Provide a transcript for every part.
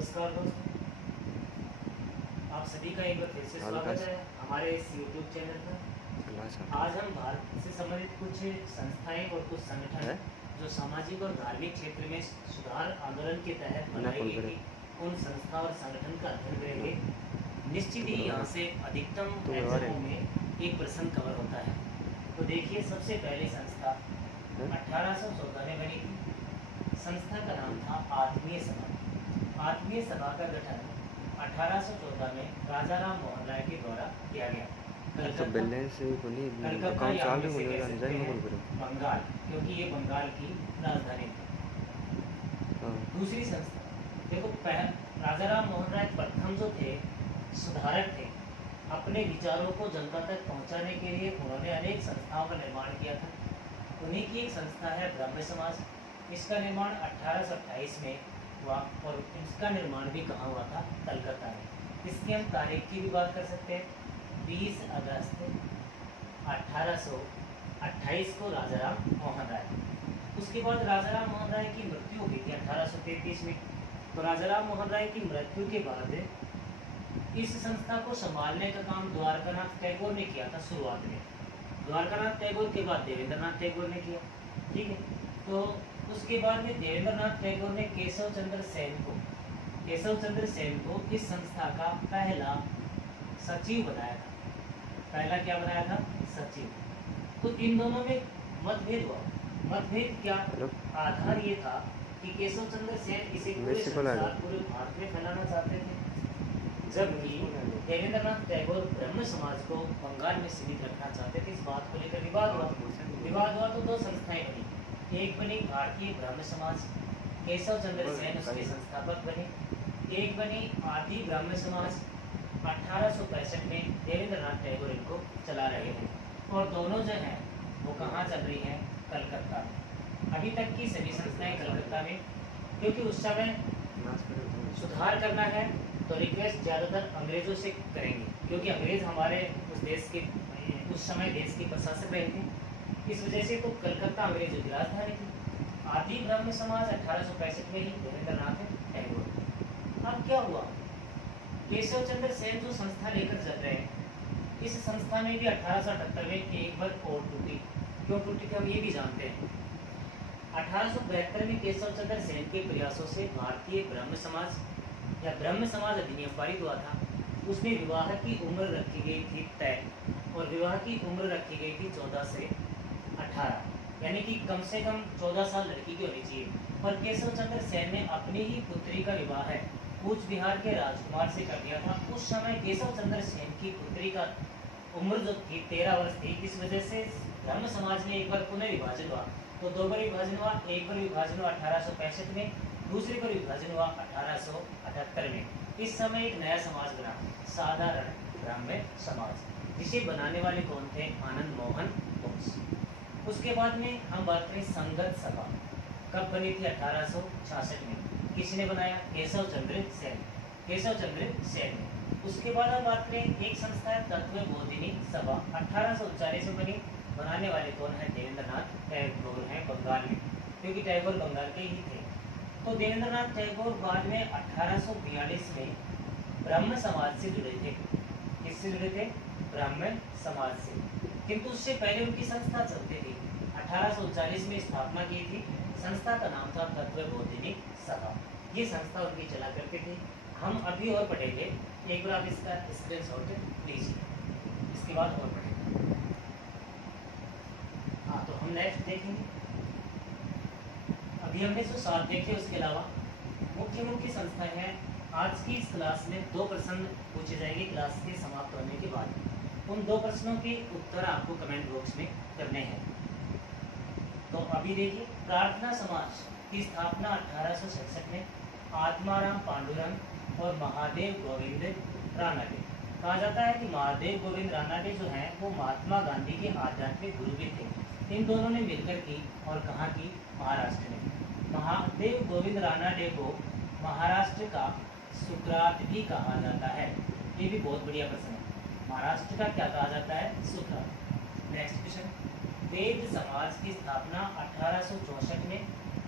नमस्कार दोस्तों, आप सभी का एक बार फिर से स्वागत है हमारे इस YouTube चैनल पर। आज हम भारत से संबंधित कुछ संस्थाएं और कुछ संगठन जो सामाजिक और धार्मिक क्षेत्र में सुधार आंदोलन के तहत बनाई गई थी, उन संस्था और संगठन का अध्ययन करेंगे। निश्चित ही यहाँ से अधिकतम एग्जामों में एक प्रश्न कवर होता है। तो देखिए, सबसे पहली संस्था 1814 में बनी थी। संस्था का नाम था आत्मीय सभा। आत्मीय सभा का गठन 1814 में राजा राम मोहन राय के द्वारा किया गया। बंगाल, क्योंकि ये बंगाल की राजधानी थी। दूसरी संस्था देखो, राजा राम मोहन राय प्रथम जो थे सुधारक थे। अपने विचारों को जनता तक पहुंचाने के लिए उन्होंने अनेक संस्थाओं का निर्माण किया था। उन्हीं की एक संस्था है ब्रह्म समाज। इसका निर्माण 1828 में हुआ और इसका निर्माण भी कहाँ हुआ था? कलकत्ता में। इसकी हम तारीख की भी बात कर सकते हैं। 20 अगस्त 1828 को राजा राम मोहन राय। उसके बाद राजा राम मोहन राय की मृत्यु हुई थी 1833 में। तो राजा राम मोहन राय की मृत्यु के बाद इस संस्था को संभालने का काम द्वारकानाथ टैगोर ने किया था शुरुआत में। द्वारकानाथ टैगोर के बाद देवेंद्रनाथ टैगोर ने किया। ठीक है, तो उसके बाद में देवेंद्रनाथ टैगोर ने केशव चंद्र सेन को इस संस्था का पहला सचिव बनाया था। पहला क्या बनाया था? सचिव। तो इन दोनों में मतभेद हुआ। मतभेद क्या? आधार ये था कि केशव चंद्र सेन इसे पूरे भारत में फैलाना चाहते थे, जबकि देवेंद्रनाथ टैगोर ब्रह्म समाज को बंगाल में सीमित रखना चाहते थे। इस बात को लेकर विवाद हुआ तो दो संस्थाएं बनी। एक बनी भारतीय ब्रह्म समाज, केशव चंद्र सेन उसके संस्थापक बने। एक बनी आदि ब्रह्म समाज, 1865 में देवेंद्रनाथ टैगोर इनको चला रहे हैं। और दोनों जो हैं वो कहाँ चल रही हैं? कलकत्ता में। अभी तक की सभी संस्थाएं कलकत्ता में, क्योंकि उस समय सुधार करना है तो रिक्वेस्ट ज़्यादातर अंग्रेज़ों से करेंगे, क्योंकि अंग्रेज़ हमारे उस समय देश के प्रशासक रहे थे। इस वजह से तो कलकत्ता अंग्रेजों की राजधानी थी। आदि ब्रह्म समाज 1865 में ही देवेंद्रनाथ टैगोर। अब क्या हुआ? केशव चंद्र सेन जो संस्था लेकर चल रहे हैं, इस संस्था में भी 1878 में एक बार और टूटी। क्यों टूटी थी हम ये भी जानते हैं। 1872 में केशव चंद्र सेन के प्रयासों से भारतीय ब्रह्म समाज या ब्रह्म समाज अधिनियम पारित हुआ था। उसमें विवाह की उम्र रखी गई थी तय, और विवाह की उम्र रखी गई थी 14 से 18, यानी कि कम से कम 14 साल लड़की की होनी चाहिए। और केशव चंद्र सेन ने अपनी ही पुत्री का विवाह कूच बिहार के राजकुमार से कर दिया था। उस समय केशव चंद्र सेन की पुत्री का उम्र जो थी 13 वर्ष थी। इस वजह से ब्रह्म समाज में एक बार पुनः विभाजन हुआ। तो दो बार विभाजन हुआ। एक बार विभाजन हुआ 1865 में, दूसरी बार विभाजन हुआ 1878 में। इस समय एक नया समाज बना, साधारण ब्राह्मण समाज, जिसे बनाने वाले कौन थे? आनंद मोहन बोस। उसके बाद में हम बात करें संगत सभा। कब बनी थी? 1866 में। किसने बनाया? केशव चंद्र सेन ने। उसके बाद हम बात करें एक संस्था है तत्वबोधिनी सभा, 1839 में बनी। बनाने वाले कौन है? देवेंद्रनाथ टैगोर हैं बंगाल में, क्योंकि टैगोर बंगाल के ही थे। तो देवेंद्रनाथ टैगोर बाद में 1842 में ब्रह्म समाज से जुड़े थे। किससे जुड़े थे? ब्राह्मण समाज से। किंतु उससे पहले उनकी संस्था चलती थी। 1839 में स्थापना की थी। संस्था का नाम था तत्वबोधिनी सभा। ये संस्था उनकी चला करती थी। हम अभी और पढ़ेंगे। एक बार आप इसका स्क्रीनशॉट लीजिए, इसके बाद और पढ़ेंगे। हाँ, तो हम नेक्स्ट देखेंगे। अभी हमने जो 7 देखे, उसके अलावा मुख्य संस्थाएं हैं। आज की इस क्लास में 2 प्रश्न पूछे जाएंगे क्लास के समाप्त होने के बाद। उन 2 प्रश्नों के उत्तर आपको कमेंट बॉक्स में करने हैं। तो अभी देखिए, प्रार्थना समाज की स्थापना 1866 में आत्माराम पांडुरंग और महादेव गोविंद रानडे। कहा जाता है कि महादेव गोविंद रानडे जो हैं वो महात्मा गांधी के आध्यात्मिक गुरु भी थे। इन दोनों ने मिलकर की, और कहाँ की? महाराष्ट्र में। महादेव गोविंद रानडे को महाराष्ट्र का सुकरात भी कहा जाता है। ये भी बहुत बढ़िया प्रश्न है। महाराष्ट्र का क्या कहा जाता है? सुकरात। नेक्स्ट क्वेश्चन, वेद समाज की स्थापना 1864 में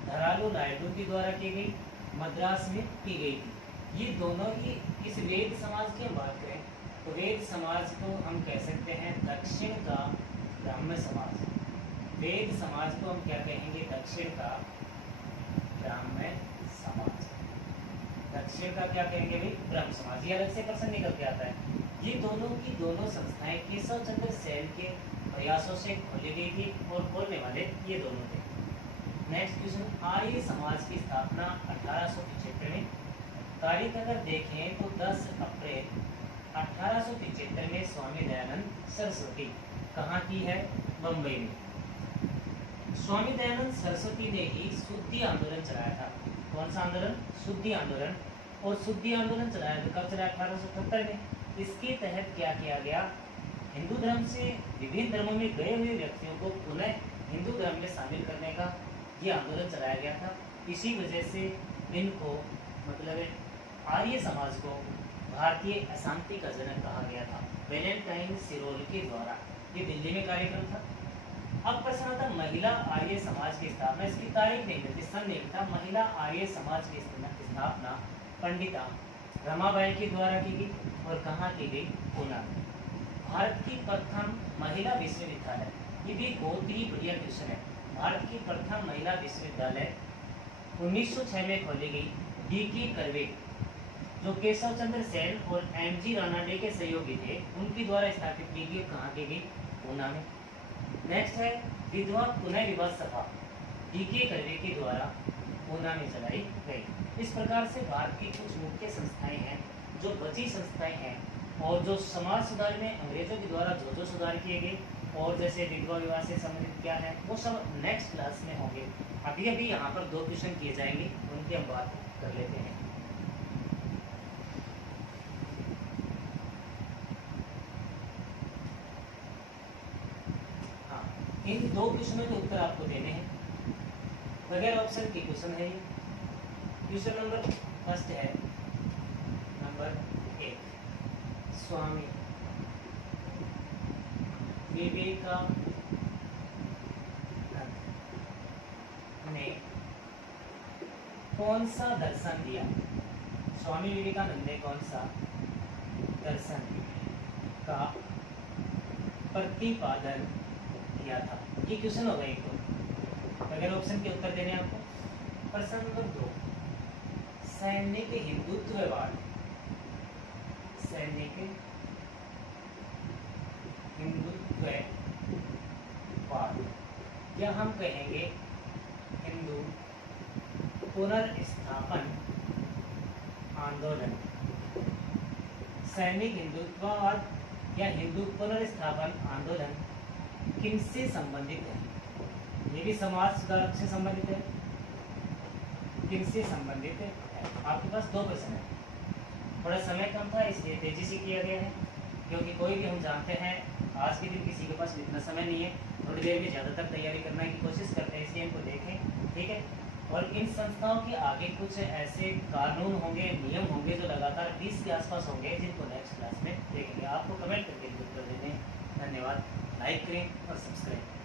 धरालू नायडू के द्वारा की गई, मद्रास में की गई थी। ये दोनों ही इस वेद समाज की हम बात करें तो वेद समाज को हम कह सकते हैं दक्षिण का ब्राह्मण समाज। वेद समाज को हम क्या कहेंगे? दक्षिण का ब्राह्मण समाज। दक्षिण का क्या कहेंगे भाई? ब्रह्म समाज। ये अलग से प्रश्न निकल के आता है। ये दोनों की दोनों संस्थाएं केशव चंद्र सेन के प्रयासों से खोली गई थी और खोलने वाले ये दोनों थे। नेक्स्ट क्वेश्चन, आर्य समाज की स्थापना 1875 में। तारीख अगर देखें तो 10 अप्रैल 1875 में स्वामी दयानंद सरस्वती कहाँ की है? मुंबई में। स्वामी दयानंद सरस्वती ने ही शुद्धि आंदोलन चलाया था। कौन सा आंदोलन? शुद्धि आंदोलन। और शुद्धि आंदोलन चलाया तो कब चलाया? 1877 में। इसके तहत क्या किया गया? हिंदू धर्म से विभिन्न धर्मों में गए हुए व्यक्तियों को पुनः हिंदू धर्म में शामिल करने का ये आंदोलन चलाया गया था। इसी वजह से इनको मतलब आर्य समाज को भारतीय अशांति का जनक कहा गया था वैलेंटाइन सिरोल के द्वारा। ये दिल्ली में कार्यक्रम था। अब प्रश्न आता महिला आर्य समाज की स्थापना। इसकी तारीख नहीं मिलती, सन नहीं था। महिला आर्य समाज की स्थापना पंडिता रमाबाई के द्वारा की गई और कहाँ की गई? पूना में। भारत की प्रथम महिला विश्वविद्यालय, ये भी बहुत ही बढ़िया क्वेश्चन है। भारत की प्रथम महिला विश्वविद्यालय 1906 में खोली गई। D.K. कर्वे जो केशव चंद्र सेन और M.G. रानाडे के सहयोगी थे, उनके द्वारा स्थापित की गई। कहाँ की गई? पूना में। नेक्स्ट है विधवा पुनः विवाह सभा, D.K. कर्वे के द्वारा पूना में चलाई गई। इस प्रकार से भारत की कुछ मुख्य संस्थाएं हैं, जो बची संस्थाएं हैं और जो समाज सुधार में अंग्रेजों के द्वारा जो सुधार किए गए और जैसे विधवा विवाह से संबंधित क्या है वो सब नेक्स्ट क्लास में होंगे। अभी अभी यहाँ पर 2 क्वेश्चन किए जाएंगे, उनकी हम बात कर लेते हैं। हाँ, इन 2 क्वेश्चनों के उत्तर आपको देने हैं। बगैर ऑप्शन के क्वेश्चन है ये। क्वेश्चन नंबर फर्स्ट है नंबर 1, स्वामी विवेकानंद ने कौन सा दर्शन दिया? स्वामी विवेकानंद ने कौन सा दर्शन का प्रतिपादन किया था? ये क्वेश्चन होगा एक तो। अगर ऑप्शन के उत्तर देने आपको। प्रश्न नंबर 2, सैनिक हिंदुत्ववाद। सैनिक हिंदुत्ववाद या हम कहेंगे हिंदू पुनर्स्थापन आंदोलन। सैनिक हिंदुत्ववाद या हिंदू पुनर्स्थापन आंदोलन किनसे संबंधित है? ये भी समाज सुधार से संबंधित है। किनसे संबंधित है? आपके पास 2 प्रश्न है। थोड़ा समय कम था इसलिए तेजी से किया गया है, क्योंकि कोई भी हम जानते हैं आज के दिन किसी के पास इतना समय नहीं है। थोड़ी देर में ज़्यादातर तैयारी करने की कोशिश करते हैं, इसलिए इनको देखें, ठीक है। और इन संस्थाओं के आगे कुछ ऐसे कानून होंगे, नियम होंगे जो लगातार 20 के आसपास होंगे, जिनको नेक्स्ट क्लास में देखेंगे। आपको कमेंट करके उत्तर देने। धन्यवाद। लाइक करें और सब्सक्राइब करें।